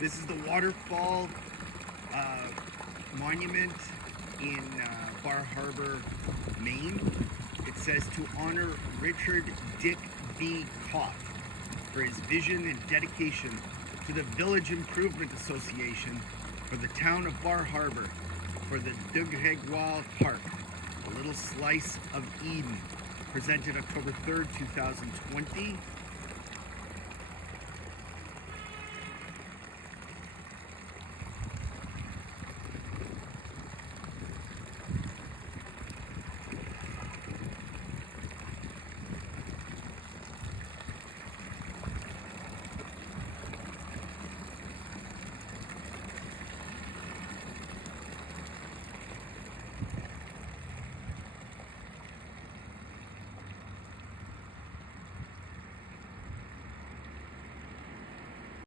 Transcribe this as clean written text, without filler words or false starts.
This is the Waterfall monument in Bar Harbor, Maine. It says to honor Richard Dick B. Koff for his vision and dedication to the Village Improvement Association for the town of Bar Harbor for the Dugregwal Park, a little slice of Eden, presented October 3rd, 2020.